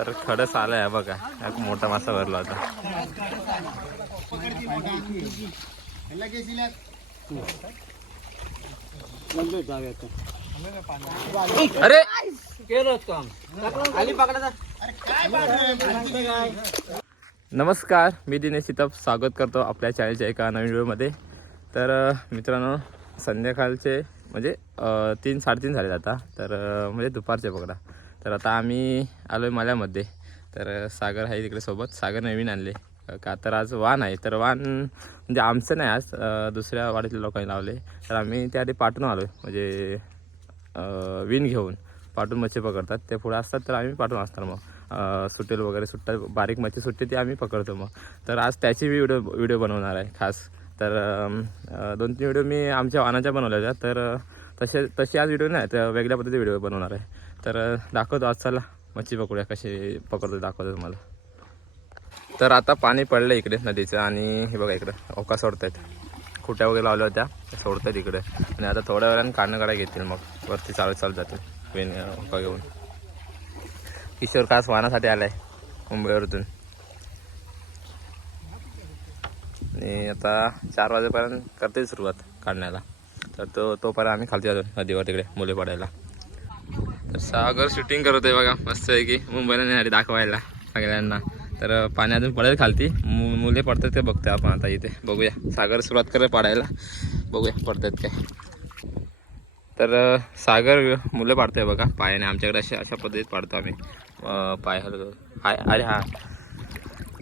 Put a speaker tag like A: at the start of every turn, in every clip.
A: तर खडस आलाय बघा. एक मोठा मासा भरला होता. अरे! नमस्कार मी दिनेश सीताप स्वागत करतो आपल्या चॅनलच्या एका नवीन व्हिडिओमध्ये. तर मित्रांनो संध्याकाळचे म्हणजे तीन साडेतीन झाले आता. तर म्हणजे दुपारचे बघा. तर आता आम्ही आलो आहे मल्यामध्ये. तर सागर आहे तिकडे सोबत. सागर नवीन आणले. का तर आज वाण आहे. तर वाण म्हणजे आमचं नाही आज दुसऱ्या वाडीतल्या लोकांनी लावले. तर आम्ही त्याआधी पाठून आलो आहे म्हणजे विण घेऊन पाठून मच्छी पकडतात. ते पुढे असतात तर आम्ही पाठवून असणार मग. सुटेल वगैरे सुट्टा बारीक मच्छी सुटते ती आम्ही पकडतो मग. तर आज त्याची व्हिडिओ व्हिडिओ बनवणार आहे खास. तर दोन तीन व्हिडिओ मी आमच्या वाहनाच्या बनवल्या होत्या तर तसे तसे तशी आज व्हिडिओ नाही तर वेगळ्या पद्धतीचे व्हिडिओ बनवणार आहे. तर दाखवतो आज चला. मच्छी पकडूया कशी पकडतो दाखवतो तुम्हाला. तर आता पाणी पडलं इकडे नदीचं आणि हे बघा इकडं ओका सोडत आहेत खुट्या वगैरे लावल्या होत्या सोडत सोडतात इकडे. आणि आता थोड्या वेळाने काढणं काढा घेतील मग. वरती चालत चालत जातील वेन ओका घेऊन. किशोर खास वाहनासाठी आलाय मुंबईवरतून. आणि आता चार वाजेपर्यंत करते सुरुवात काढण्याला. तर तो तोपर्यंत आम्ही खालती जातो नदीवर तिकडे मुले पडायला. तर सागर शूटिंग करत आहे बघा मस्त आहे की मुंबईला नेणारी दाखवायला सगळ्यांना. तर पाणी अजून पडेल खालती. मु मुले पडतात ते बघतोय आपण आता इथे. बघूया. सागर सुरुवात करे पाडायला. बघूया पडतात काय. तर सागर मुलं पाडतोय बघा. पायाने आमच्याकडे अशा अशा पद्धतीत पाडतो आम्ही. पाय हलतो हाय अरे हा.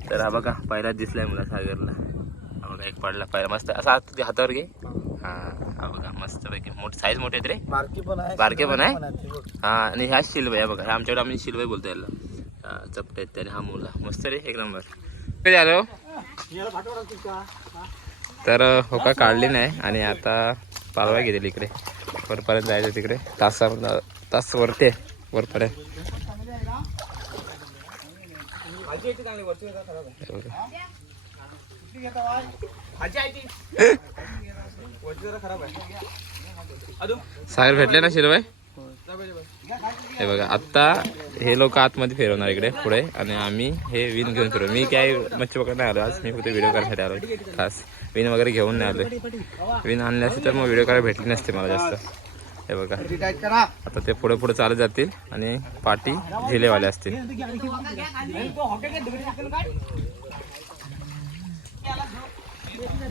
A: तर हा बघा पायरात दिसलाय मुला सागरला. हा बघा एक पडला पायरा मस्त. असा हात हातावर घे. हां. हा बघा मस्त पैकी मोठी साईज मोठी आहेत रे.
B: बारकी पण आहे
A: आहे?
B: बघ.
A: हा आणि ह्या शिलवाय बघा ह्या आमच्याकडे आम्ही शिलवाई बोलतो याला. चपटे आहेत त्याने हा मुला. मस्त रे एक नंबर. कधी आलो? तर हो का काढली नाही. आणि आता पालवा गेलेली इकडे. वरपर्यंत जायचं तिकडे. तासा तास वरती आहे वरपर्यंत. बघा. सागर भेटले ना शिरवाय हे बघा आत्ता हे लोक आतमध्ये फिरवणार इकडे पुढे आणि आम्ही हे विन घेऊन फिरवू. मी काय मच्छी पकड नाही आलो आज मी कुठे व्हिडिओ करण्यासाठी आलो. खास विन वगैरे घेऊन नाही आलो विन आणले असते तर मग व्हिडिओ करायला भेटली नसते मला जास्त. हे बघा आता ते पुढे पुढे चालत जातील आणि पाठी झेलेवाले असतील.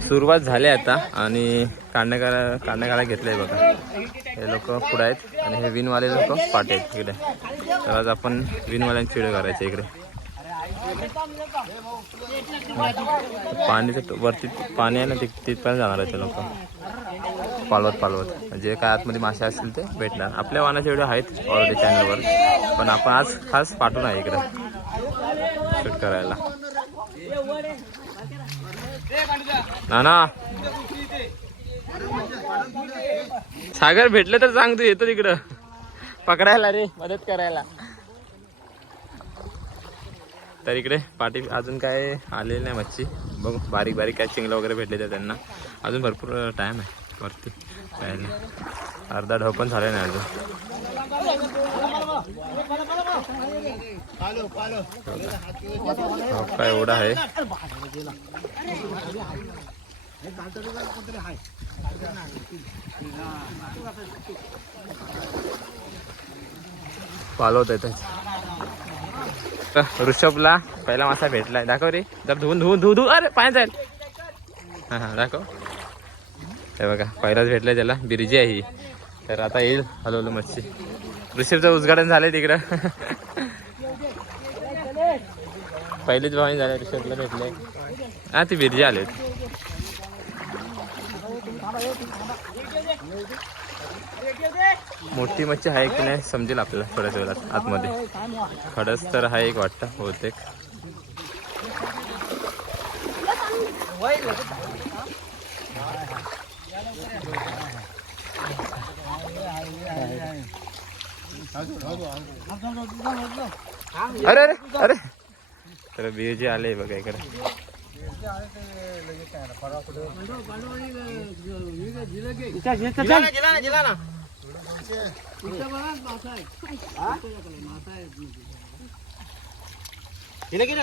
A: सुरुवात झाली आता आणि काढण्या करा घेतलं आहे घेतलंय बघा. हे लोक पुढे आहेत आणि हे विनवाले लोक पाठ आहेत इकडे. तर आज आपण विनवाल्यांची व्हिडिओ करायचे इकडे. पाणी वरती पाणी आहे ना तिथ तिथपर्यंत जाणार आहे ते लोक. पालवत पालवत. जे काय आतमध्ये मासे असतील ते भेटणार. आपल्या वाहनाचे व्हिडिओ आहेत ऑलरेडी चॅनलवर पण आपण आज खास पाठवून आहे इकडे. शूट करायला. ना ना सागर भेटलं तर सांग तू येतो तिकडं. पकडायला रे मदत करायला. तर इकडे पाठी अजून काय आलेली नाही मच्छी. बघू बारीक बारीक काय चिंगलं वगैरे भेटले तर त्यांना. अजून भरपूर टाईम आहे वरती अर्धा ढव पण झाले नाही अजून. काय एवढा आहे? पालवत येत ऋषभला पहिला मासा भेटलाय. दाखव रे. जर धुवून धुवून धुवू धुवू अरे पाय जाईल. हा हा दाखव. हे बघा पहिलाच भेटलाय त्याला. बिरजी आहे ही. तर आता येईल हलवलं मच्छी. ऋषभचं उद्घाटन झालंय तिकडं. पहिलीच भावनी झाल्या ऋषभला भेटले. हा ती बिरजी आले मोठी मच्छी आहे की नाही समजेल आपल्याला थोड्याच वेळात आतमध्ये. खडस तर हा एक वाटतं बहुतेक. अरे अरे अरे. तर बिरजी आले बघा इकडे.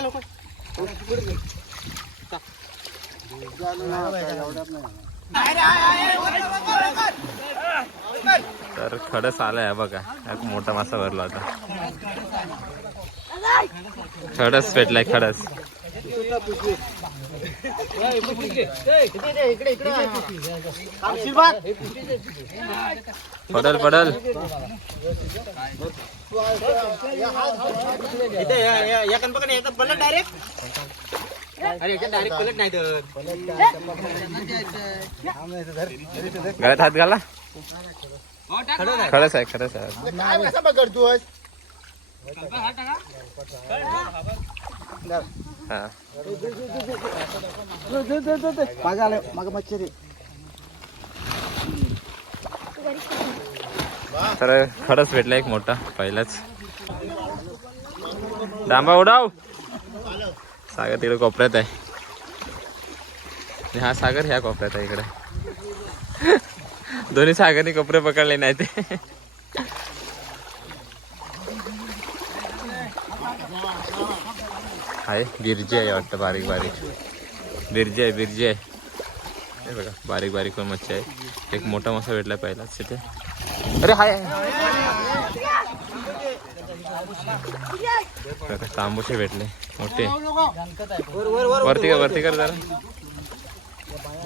B: लोक
A: तर खडस आलाय बघा. एक मोठा मासा भरला होता. खडस भेटलाय खडस. पडल पडल.
B: डायरेक्ट
A: गळ्यात हात घाला.
B: खरं नाही
A: खडस आहे खडस आहे
C: काय कसा पकडतोय
A: हा
C: मागे आलं मागे मच्छर
A: तर खडस भेटला एक मोठा पहिलाच. डांबा उडाव. सागर तिकडे कोपऱ्यात आहे. हा सागर ह्या कोपऱ्यात आहे इकडे. दोन्ही सागरने कपडे पकडले नाही ते. आहे बिरजी आहे वाटतं बारीक बारीक. बिरजी आहे बिरजी आहे. हे बघा बारीक बारीक पण मच्छी आहे. एक मोठा मासा भेटला पहिलाच तिथे. अरे हाय तांबूशे भेटले मोठे. वरती कर वरती कर जरा.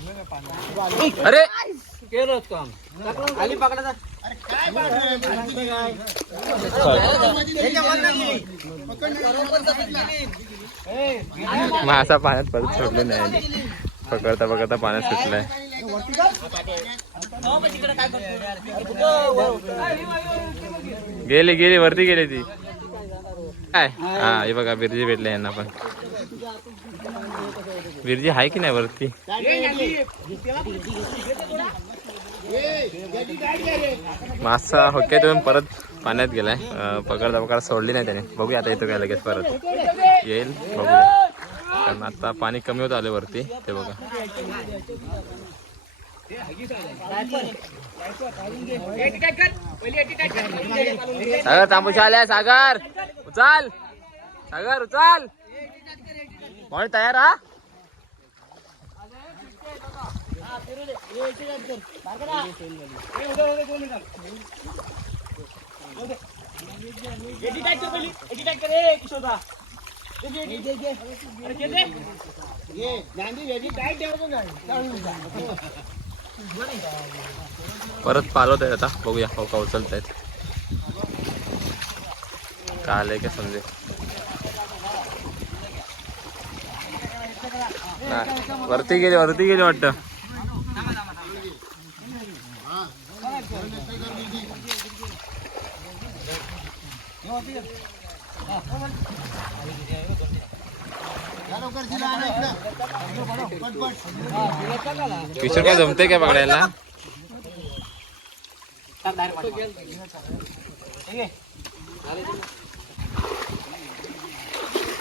A: अरे!
B: काम पकडा
A: मासा पाण्यात परत सोडले नाही. पकडता पकडता पाण्यात सुटलाय. गेली गेली वरती गेली ती. काय? हा हे बघा बिर्जी भेटले यांना पण. विरजी आहे की नाही वरती? मासा होक्यातून परत पाण्यात गेलाय. पकडता पकडता सोडली नाही त्याने. बघूया आता येतो काय लगेच परत येईल. बघूया. कारण आता पाणी कमी होत आले वरती. ते बघा. सागर तांबूशा आल्या. सागर उचाल. सागर उचाल. कोणी तयार हा? परत पालवत आहेत आता. बघूया हो का उचलत आहेत. काय आलंय का समजे नाही, वरती गेली वरती गेली वाटतं. किशोर काय जमते काय पकडायला?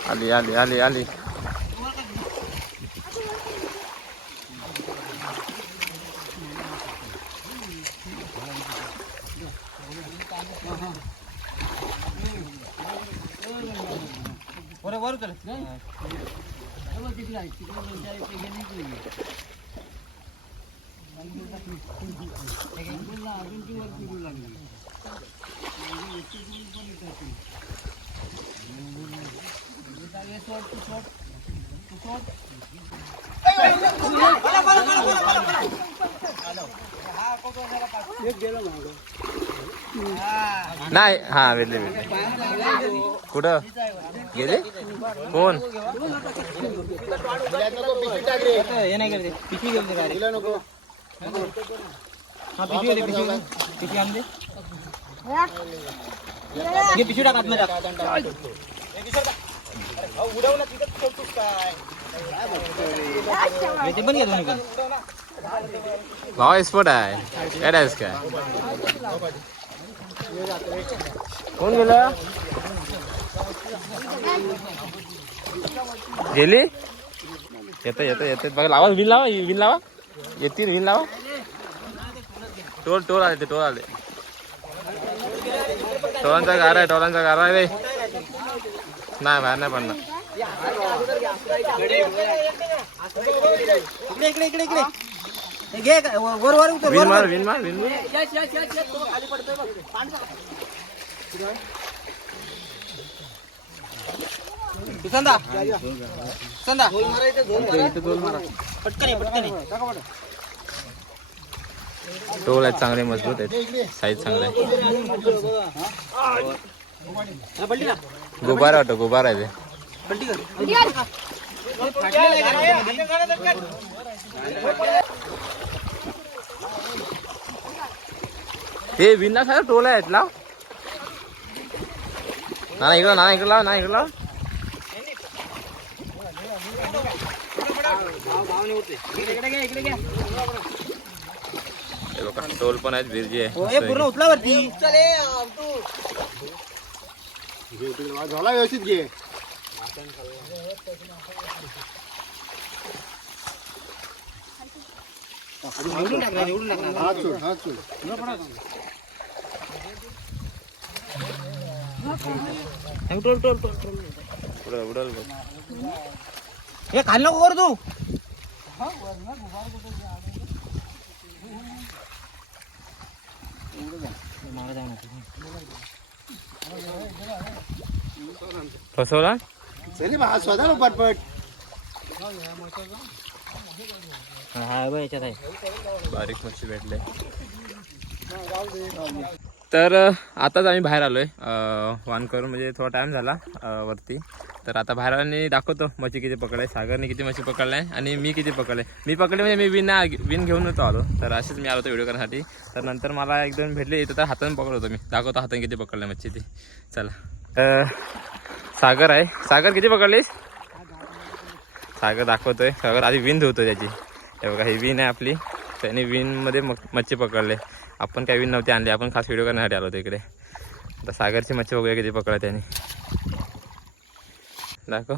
A: आली आली आली आली.
B: वर चल
A: नाही हा भेटले भेटले कुठं? गेले? कोण?
B: हे नाही पिशवी घेऊन दे टाक ते पण
A: आहे काय काय? कोण गेलं? गेली? येतं येतं येतं बघा लावा विन लावा विन लावा. येतील विन लावा. टोल टोल आले ते टोल आले. टोलांचा गारा आहे टोलांचा गारा आहे रे नाही बाहेर नाही पडणार.
B: घे वर वर उतर
A: विन मार विन मार विन मार.
B: पटकन पटकन.
A: टोल आहेत चांगले मजबूत आहेत. साईज चांगले आहे.
B: हा,
A: गुबारा वाटतो गुबारा आहे ते.
B: हे
A: विनला सगळं टोल आहेत लाव ना इकडं ना इकडं लाव ना इकडं लाव
B: इकडे इकडे घे, इकडे घे.
A: हे बघा टोल पण आहेत बिरजी
B: हो,
A: आहे
B: हे पूर्ण उचला वरती
C: झाला व्यवस्थित घे
B: निवडून निवडून टाक ना.
C: हात सोड हात सोड
B: हे टोल, टोल, टोल, टोल.
A: उडल.
B: हे खाली नको करू तू.
A: फसवला?
C: चले बा स्वतः ना पटपट.
B: हा बघ याच्यात आहे.
A: बारीक मच्छी भेटले. तर आताच आम्ही बाहेर आलोय. वान करून म्हणजे थोडा टाइम झाला वरती. तर आता बाहेर दाखवतो मच्छी किती पकडले सागरने किती मच्छी पकडलाय आणि मी किती पकडले. मी पकडले म्हणजे मी विन विन घेऊन होतो आलो. तर असेच मी आलो होतो व्हिडिओ करण्यासाठी. तर नंतर मला एक दोन भेटले इथं तर हाताने पकडतो मी. दाखवतो हाताने किती पकडले मच्छी ती. चला. सागर आहे. सागर किती पकडलीस? सागर दाखवतोय. सागर आधी विन धुवतो त्याची. हे बघा ही विन आहे आपली. त्याने विनमध्ये मग मच्छी पकडले. आपण काही विन नव्हती आणली. आपण खास व्हिडिओ करण्यासाठी आलो होतो इकडे. आता सागरची मच्छी बघूया किती पकडला त्याने. दाखव.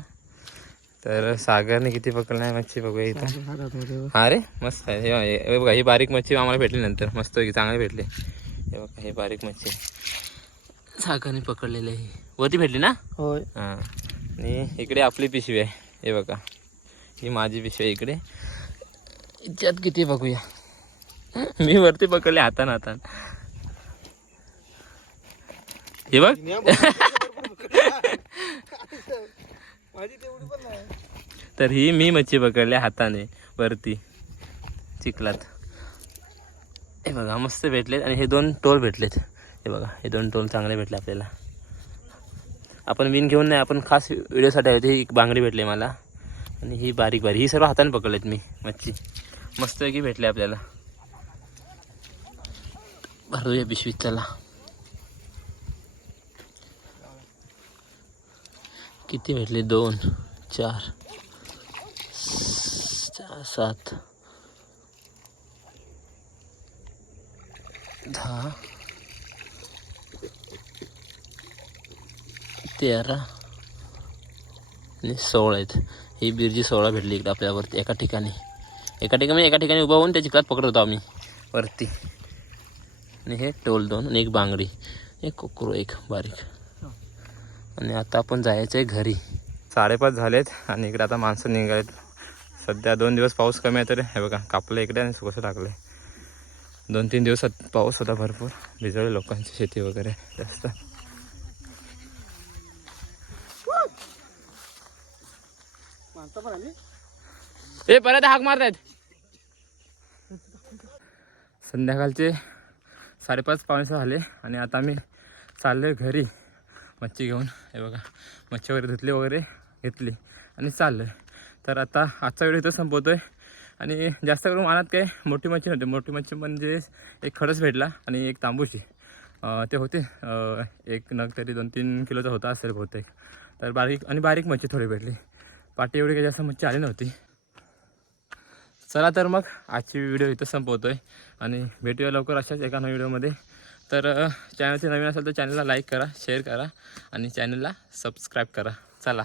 A: तर सागरने किती पकडला आहे मच्छी बघूया इथं. हा रे मस्त आहे. हे बघा, हे बारीक मच्छी आम्हाला भेटली नंतर. मस्त की चांगली भेटली. हे बघा ही बारीक मच्छी. सागरने पकडलेली आहे. वरती भेटली ना?
B: होय.
A: हां. आणि इकडे आपली पिशवी आहे. हे बघा. ही माझी पिशवी आहे इकडे. याच्यात किती बघूया? मी वरती पकडले हातान हातान. हे बघ. तर ही मी मच्छी पकडली हाताने वरती चिखलात. हे बघा मस्त भेटलेत आणि हे दोन टोल भेटलेत. हे बघा हे दोन टोल चांगले भेटले आपल्याला. आपण विन घेऊन नाही आपण खास व्हिडिओसाठी आलो ही एक बांगडी भेटली मला. आणि ही बारीक बारीक ही सर्व हाताने पकडलेत मी मच्छी. मस्तपैकी भेटले आपल्याला. भरूया पिशवीत चला. किती भेटले? दोन चार चार सात. दहा. तेरा आणि सोळा आहेत. ही बिरजी सोळा भेटली इकडे आपल्यावरती एका ठिकाणी. एका ठिकाणी म्हणजे एका ठिकाणी उभा होऊन त्या चिखलात पकडत होतो आम्ही वरती. आणि हे टोल दोन आणि एक बांगडी. एक कोकरू एक बारीक. आणि आता आपण जायचं आहे घरी. साडेपाच झालेत आणि इकडे आता माणसं निघालेत. सध्या दोन दिवस पाऊस कमी आहे तर. हे बघा कापलं इकडे आणि कसं टाकलं दोन तीन दिवसात पाऊस होता भरपूर. भिजवले लोकांची शेती वगैरे जास्त.
C: ते
A: ए परत हाक मारतायत. संध्याकाळचे साडेपाच पावणे झाले आणि आता मी चाललो घरी. मच्छी घेऊन. हे बघा मच्छी वगैरे धुतली वगैरे घेतली आणि चाललं तर आता आजचा व्हिडिओ इथं संपवतो आहे आणि जास्त करून मानात काय मोठी मच्छी नव्हती. मोठी मच्छी म्हणजे एक खडस भेटला आणि एक तांबूशी. ते होते. एक नग तरी दोन तीन किलोचा होता असेल बहुतेक. तर बारीक आणि बारीक मच्छी थोडी भेटली. पाटी एवढी काही जास्त मच्छी आली नव्हती. चला तर मग आजची व्हिडिओ इथं संपवतोय. आणि भेटूया लवकर अशाच एका नव्या व्हिडिओमध्ये तर चॅनलचे नवीन असेल तर चॅनलला लाईक करा शेअर करा आणि चॅनलला सबस्क्राईब करा. चला.